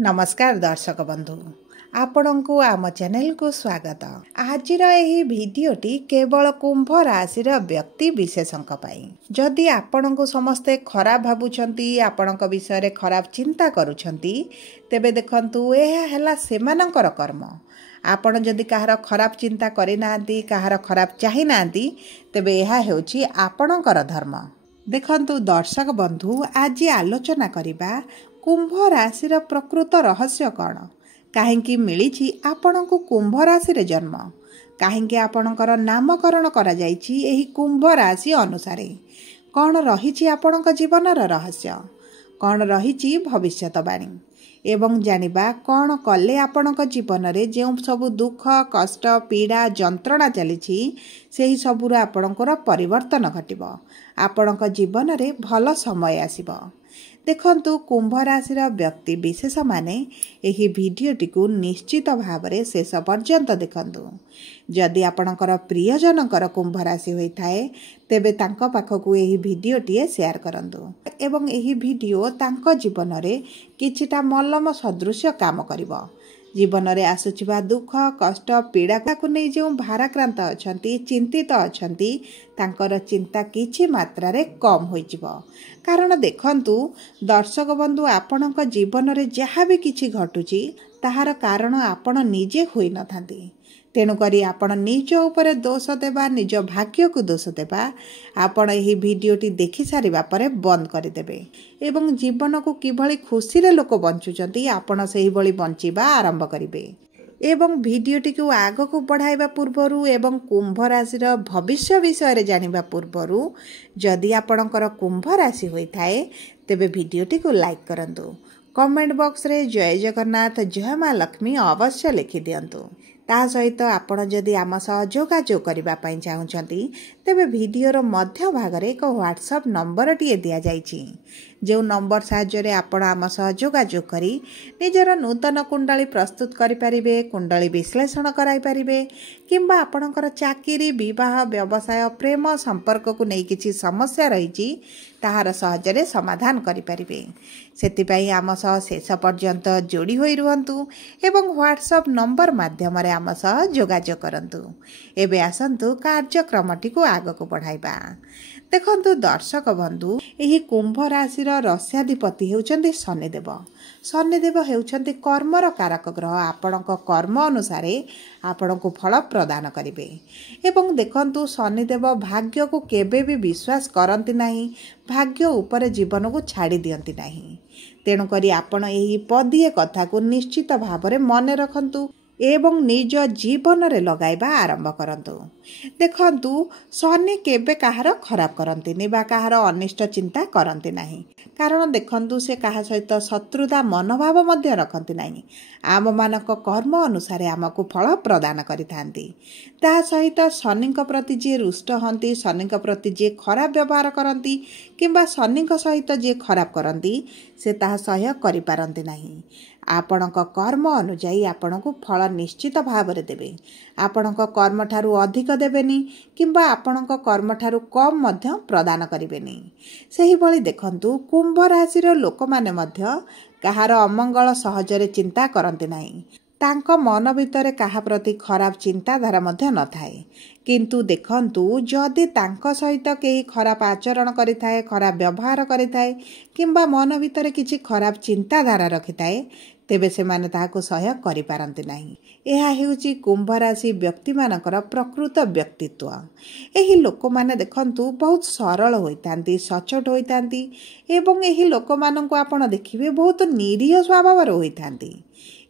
नमस्कार दर्शक बंधु आपण को आम चैनल को स्वागत। आज यही भिडटी केवल कुंभ राशि व्यक्ति विशेषों जदि आपण को समस्ते खराब भावुंट आपण विषय खराब चिंता करुछंती तेबे देखंतु यह है सेमानंकर कर्म। आपण जदि कहार खराब चिंता करना कहार खराब चाही ना तेबे यह हेउची आपणकर धर्म। देखंतु दर्शक बंधु आज आलोचना करिबा कुंभ राशि प्रकृत रहस्य कौन, कहीं मिली आपण को कुंभ राशि जन्म, कहीं आपणकर नामकरण करा जायछि एही कुंभ राशि अनुसार कौन रही आपण जीवन रहस्य, कौन रही भविष्यवाणी एवं जानिबा कौन कले आपण जीवन में जो सब दुख कष्ट पीड़ा जंत्रणा चली से सबूर आपणकर परिवर्तन घटिब, आपण जीवन में भल समय आसिब। देखंतु कुंभ राशि व्यक्ति विशेष माने एही भिडियोटी को निश्चित भाव में शेष पर्यंत देखंतु। जदि आपणकर प्रियजनकर कुंभ राशि होइथाए तेबे तांको पाखकु एही भिडियोटी शेयर करंतु एवं एही भिडियो तांको जीवन में किछिटा मलम सदृश काम करिवो। जीवन में आसुचिबा दुख कष्ट पीड़ा को नहीं जो भाराक्रांत अछंती चिंतित अछंती तांकर चिंता किछि मात्रा रे कम होइजिबो। कारण देखंतु दर्शक बंधु आपणक जीवन में जहाँ भी किछि घटुची ताहार कारण आपण निजे होई नथांती। तेणुकरी आपण निज उपरे दोष देबा निज भाग्य को दोष देबा आपण एही भिडियोटी देखि सारिबा परे बंद करदेबे एवं जीवन को किभली खुशी रे लोक बंचुचंती आपण सेही भली बंचिबा आरंभ करिवे। एवं भिडियोटी को आग को बढ़ाइबा पूर्वरु एवं कुंभ राशि भविष्य विषय रे जानिबा पूर्वरु जदि आपणकर कुंभ राशि होइथाए तेबे भिडियोटी को लाइक करंतु, कमेंट बॉक्स रे जय जगन्नाथ जय मां लक्ष्मी अवश्य लिखि दियंतु। ता सहित आपण जदि आम सह जोगाजोग करबा पई चाहुचंती तेबे भिडियोर मध्य भाग रे एक व्हाट्सएप नंबर टिए दिया जाइछि, जो नंबर साहाय्य आपण आम सह जोगाजोग करी निजर नूतन कुंडली प्रस्तुत करि परिबे, कुंडली विश्लेषण कराई परिबे किंबा आपणकर चाकरी विवाह व्यवसाय प्रेम संपर्क को नहीं किछि समस्या रहिछि ताहार सहजरे समाधान करि परिबे। सेतिपई आम सह शेष पर्यंत जोड़ी होई रुहंतु एवं व्हाट्सएप नंबर माध्यम रे आम सह जोगाजोग करंतु। एबे आसंतु कार्यक्रमटी को आगको बढ़ाइबा। देखंतु दर्शक बंधु एही कुंभ राशि रस्याधिपति हेउचंती शनिदेव। शनिदेव हेउचंती कर्मर कारक ग्रह। आपणक कर्म अनुसार आपणको फल प्रदान करिवे एवं देखंतु शनिदेव भाग्य को केबे भी विश्वास करंती नाही, भाग्य ऊपर जीवन को छाड़ी दियंती नाही। तेणु करी आपण एही पदिए कथा को निश्चित भाव में मन रखंतु एवं निज जीवन रे लगाइबा आरंभ करंतु। देखंतु शनि केबे कहार खराब करंतिनी बा कहार अनिष्ट चिंता करंती नाही, कारण देखंतु से कहा सहित शत्रुता मनोभाव मध्य रखंती नाही। आम मानक कर्म अनुसार आमको फल प्रदान करिथांती। ता सहित शनि प्रति जे रुष्ट हंती, शनि प्रति जे खराब व्यवहार करंती किंबा शनि सहित जे खराब करंती से ताहा सह्य करि पारंती नाही। आपणक कर्म अनुजाई आपणको फल निश्चित भाव में देवे। आपणक कर्म ठारू अधिक देवेनी किंबा आपणक कर्म ठारू कम मध्य प्रदान करिवेनी। सेही भली देखंतु कुंभ राशि लोक माने मध्य कहार अमंगल सहजरे चिंता करंती नाही। तांको मन भितर कहा प्रति खराब चिंताधारा मध्य न थाए, किंतु देखंतु जदि तांको सहित केही खराब आचरण करिथाए, खराब व्यवहार करिथाए किंबा मन भितर किछि खराब चिंताधारा रखिथाए तेबे से माने ताहाको सह्य करि पारंती नाही। एहा हेउची कुंभ राशि व्यक्ति मानकर प्रकृत व्यक्तित्व। एही लोक माने देखंतु बहुत सरल होइतांती, सचोट होइतांती एवं एही लोक माननको आपण देखिबे बहुत निरीह स्वभाव होइतांती।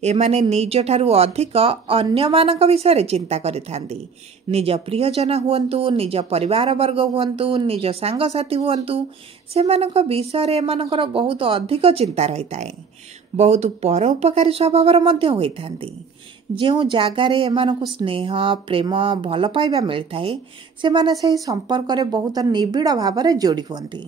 एमाने निज ठारू अधिक अन्य मानक विषय चिंता करिथांती। निज प्रियजन हुअंतु, निज परिवार वर्ग हुअंतु, निज सांगसाथी हुअंतु, सेमानक विषय एमानकर बहुत अधिक चिंता रहिताए। बहुत परोपकारी स्वभाव मध्य होइथांती। जो जगार एमानकु स्नेह प्रेम भल पाइबा मिलता है सेमाने सही संपर्क रे बहुत निबिड़ भाव में जोड़ी हुअंती।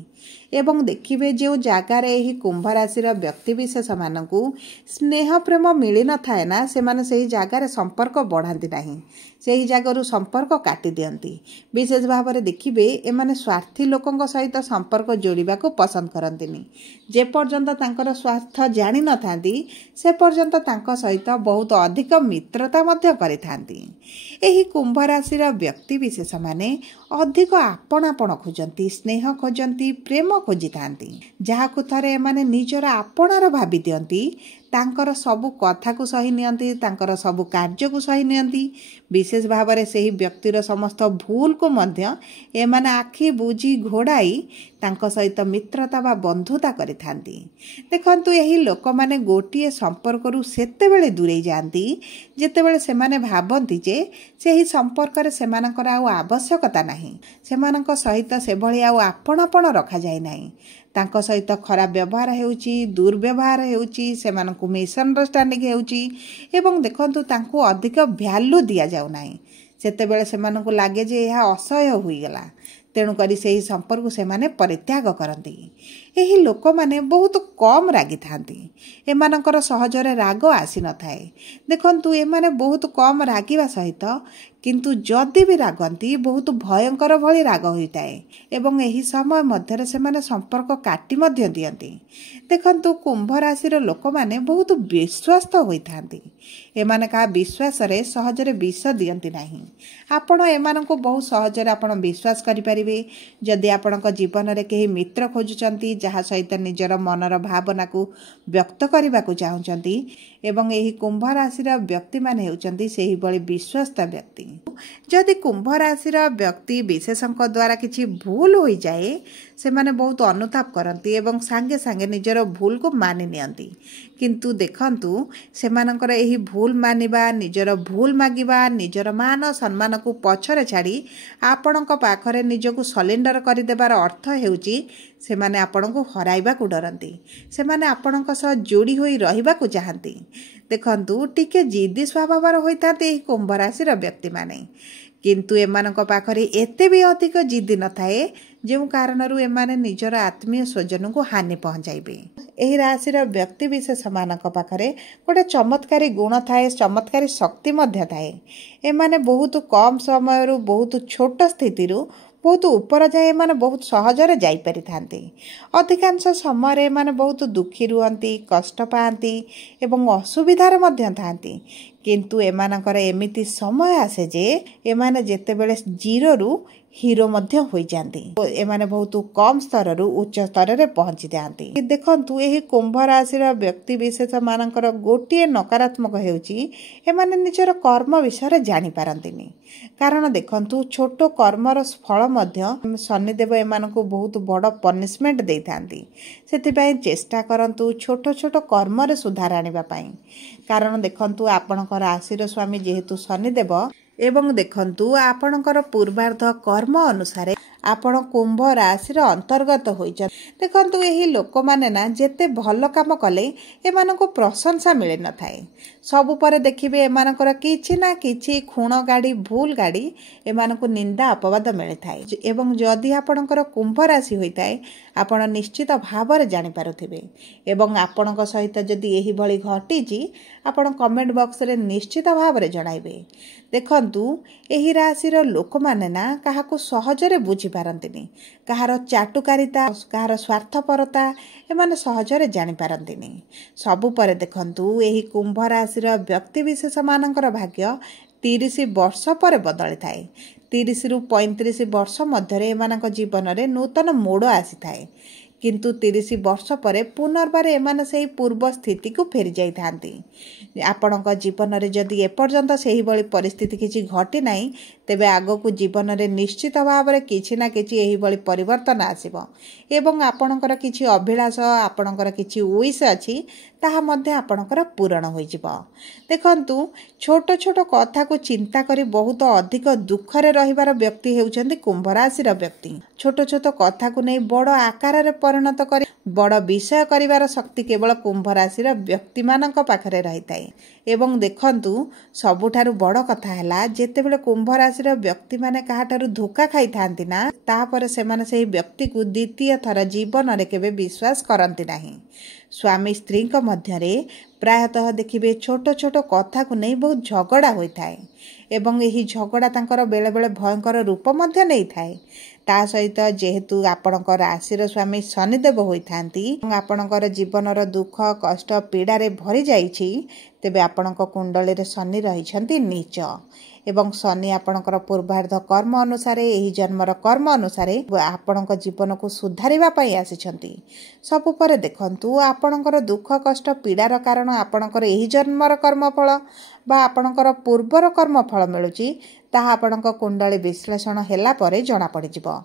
एवं देखिए जो जगार यही कुंभ राशि व्यक्तिशेष मानू स्नेह प्रेम मिल न थाए ना से जगार संपर्क बढ़ाती नहीं से ही जगार संपर्क काटी दियंती। विशेष भाव में देखिए एमाने स्वार्थी लोकों सहित संपर्क जोड़वा को पसंद करंतिनी। जे पर्यंत तांकर स्वार्थ जानी न थांती से पर्यंत तांको सहित बहुत अधिक मित्रता मध्य करिथांती। एही कुंभ राशि व्यक्ति विशेष माने अधिक आपणापण खोजंती, स्नेह खोजंती, प्रेम खोजी थांती। जहाकु थरे एमाने निजर आपणार भाबी दियंती, तांकर सबु कथा को सही नियंती, तांकर सबु कार्य को सही नियंती। विशेष भाव में से ही व्यक्तिर समस्त भूल को मध्य एमाने आखि बुझी घोड़ाई तांको सहित मित्रता बा बंधुता करिथांती। देखंतु यही लोक माने गोटिए संपर्करू सेतेबेले दूरे जांती जेतेबेले सेमाने भाबंती जे सेही संपर्क रे सेमानकर आउ आवश्यकता नाही, सेमानक सहित सेभଳି आउ आपणापण रखा जाय नाही। तांको सहित खराब व्यवहार हेउची, दुर्व्यवहार हेउची, सेमानकु मिसअंडरस्टैंडिंग हेउची एवं देखंतु तांको अधिक वैल्यू दिया जाउ नाही। सेतेबेले सेमानकु लागे जे यह असह्य होई गेला, तेणु करी से संपर्क से माने परित्याग करती। यही लोक माने बहुत कम रागी थांती, एमानकर सहजरे राग आसी न थाए। देखंतु एमाने बहुत कम रागिवा सहित किंतु जदि भी रागंती बहुत भयंकर भली राग होइताए एवं एही समय मध्यरे से माने संपर्क काटी मध्य दियंती। देखंतु कुंभ राशिर लोक माने बहुत विश्वस्त होइथांती, एमाने का विश्वास रे सहजरे विष दियंती नाही। आपण एमानंको बहुत सहजरे आपण विश्वास करि परिबे। जदि आपणक जीवन रे केही मित्र खोजुचंती जहा सहित निजर मनर भावना को व्यक्त करने को चाहूँगी एवं यही कुंभ राशि व्यक्ति माने हेउचंती सेही बळी विश्वस्त व्यक्ति। जदि कुंभ राशि व्यक्ति विशेषज्ञ द्वारा किछि भूल हो जाए से माने बहुत अनुताप करती एवं सांगे सांगे निजर भूल को मानि नियंती। किंतु देखंतु सेमानकर एही भूल मानिबा, निजर भूल मागिबा, निजर मान सम्मान को पछरे छाड़ी आपणक पाखरे निजको सरेंडर कर देबार अर्थ हेउची सेमाने आपणको हराइबा को डरंती, सेमाने आपणक सह जोड़ी होई रहिबा को चाहंती। देखंतु टिके जिद्दी स्वभावर होइताते एही कुंभ राशि व्यक्ति माने, किंतु एमानक पाखरे एते भी अधिक जिद्दी न थाए जो कारणरू एमाने निजर आत्मीय स्वजन को हानि पहुंचाइबे। एही राशिर व्यक्ति विशेष मानक पाखरे गोटे चमत्कारी गुण थाए, चमत्कारी शक्ति मध्य थाए। एमाने बहुत कम समयरू बहुत छोट स्थितिरू बहुत ऊपर जाए एमाने बहुत सहजरे जाई परिथांती। अधिकांश समय एमाने बहुत दुखी रुहंती, कष्ट पाती एवं असुविधार मध्य थांती। किंतु एमानकर एमिति समय आसे जे एमाने जेतेबेले जीरोरू हीरो मध्य होई जांती। एमाने बहुत कम स्तर रु उच्च स्तर रे पहुंची जांती। देखंतु एही कुंभ राशि व्यक्ति विशेष मानकर गोटिए नकारात्मक हेउची एमाने निजर कर्म विषय जानि पारंतिनी। कारण देखंतु छोट कर्मर फल मध्य शनिदेव एमानकु बहुत बड़ पनिशमेंट देइथांती। सेतिपय चेष्टा करंतु छोट छोट कर्म रे सुधार आनिबा पई। कारण देखंतु आपणकर राशिर स्वामी जेहेतु शनिदेव एवं देखंतु आपणकर पूर्वार्ध कर्म अनुसार आपण कुंभ राशि अंतर्गत होइछ। देखंतु एही लोक माने ना जेते भल काम कले एमानको प्रशंसा मिले न थाए। सबु परे देखिबे एमानकर किछि ना किछि खुण गाड़ी भूल गाड़ी एमानको निंदा अपवाद मिले थाए। एवं जदि आपणकर कुंभ राशि होइताए आपण निश्चित भाव रे जानि पारुथिबे एवं आपणक सहित जदि एही भली घटिछि आपण कमेंट बॉक्स रे निश्चित भाव रे जणाइबे। देखंतु एही राशिर लोक माने ना काहाको सहजरे बुझि पारंतिनी, कहार चाटुकारिता, कहार स्वार्थपरता एमाने सहजरे जानि पारंतिनी। सबु परे देखंतु एही कुंभ राशिर व्यक्ति विशेष मानकर भाग्य 30 वर्ष पर बदली थाए। 30 रु 35 वर्ष मध्य एमानक जीवन रे नूतन मोड़ आसी थाए। किंतु 30 वर्ष पर पुनर्बार एमाने सेही पूर्व स्थिति को फेरी जाई थांती। आपणक जीवन रे जदि एपर्यंत सेही बळी परिस्थिति किछि घटी नाही तेबे आगो को जीवन रे निश्चित भाव रे किछि ना किछि एही बळी परिवर्तन आसीबो एवं आपणकर किछि अभिलाष, आपणकर किछि उइस अछि ताहा मध्ये आपणकर पूर्ण होई जिवो। देखंतु छोट छोट कथा को चिंता करी बहुत अधिक दुख रे रहिबार व्यक्ति हेउचंदी कुंभ राशि रो व्यक्ति। छोट छोट कथा को नै बड़ आकार रे परिणत करी बड़ विषय करिवार शक्ति केवल कुंभ राशि रो व्यक्ति मानक पाखरे रहिताए। एवं देखंतु सबुठारु बड़ कथा हैला जेतेबेले कुंभ राशि राशि व्यक्ति माने काहाठारु धोखा खाई थांती ना तापर से माने सेही व्यक्ति को द्वितीय थर जीवन रे केबे विश्वास करती नहीं। स्वामी स्त्री मध्य प्रायतः देखिए छोट छोट कथा को नहीं बहुत झगड़ा होता है एवं यही झगड़ा तांकर बेले बेले भयंकर रूप मध्य नहीं थाए। ता सहित जेहेतु आपणकर राशि स्वामी शनिदेव होता आपणकर जीवनर दुख कष्ट पीड़ारे भरी जाइछि तेबे आपणक कुंडली रे शनि रहिछंती नीच एवं शनि आपणकर पूर्वार्ध कर्म अनुसार यही जन्मर कर्म अनुसार आपणक जीवन को सुधारिबा पई आसिछंती। सबु पर देखंतु आपणकर दुख कष्ट पीड़ार कारण आपणकर यही जन्मर कर्मफल बा आपणकर पूर्वर कर्मफल मिलुची ताहा आपणक कुंडली विश्लेषण हैला परे जणा पड़िजिबो।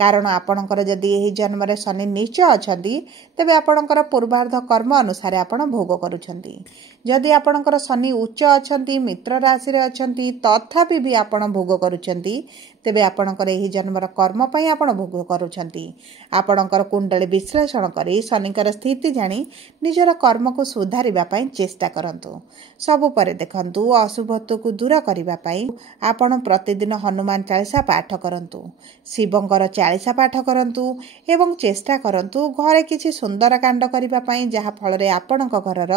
कारण आपणकर जदि यही जन्म रे शनि नीच अछंती तेबे आपणकर पूर्वार्ध कर्म अनुसार आपण भोग करूछंती। जदि आपणकर शनि उच्च अछंती मित्र राशि रे अछंती तथापि भी आपण भोग करूछंती तेबे आपणकर यही जन्मर कर्म पई आपण भोग करूछंती। आपणकर कुंडली विश्लेषण करी शनिकर स्थिति जानी निजर कर्म को सुधारिबा पई चेष्टा करंतु। सबु परे देखंतु अशुभत्व को दूर करिबा पई आपण प्रतिदिन हनुमान चालीसा पाठ करंतु, शिवंकर चालीसा पाठ करंतु एवं चेष्टा करंतु घरे किछि सुंदर कांड करिबा पई जहा फल रे आपणक घरर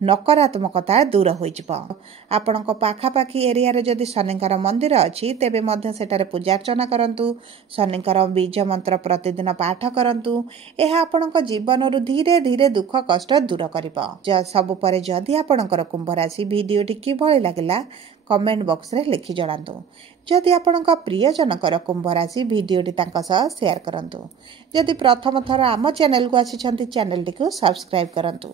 नकारात्मकता दूर होई जिवो। आपणक पाखापाखी एरिया रे जदि शनिकर मंदिर अछि तेबे मध्य सेटारे पूजा अर्चना करंतु, शनिकर बीज मंत्र प्रतिदिन पाठ करंतु। एहा आपणक जीवनरु धीरे धीरे दुख कष्ट दूर करिवो। सबु परे जदि आपणकर कुंभ राशि भिडियोटी किभଳି लागिला कमेंट बॉक्स रे लिखि जणांतु। जदि आपणक प्रिय जनकर कुंभ राशि भिडियोटी तांका सह शेयर करंतु। जदि प्रथम थर आम चैनल को आछिछंती चैनल टी को सब्सक्राइब करंतु।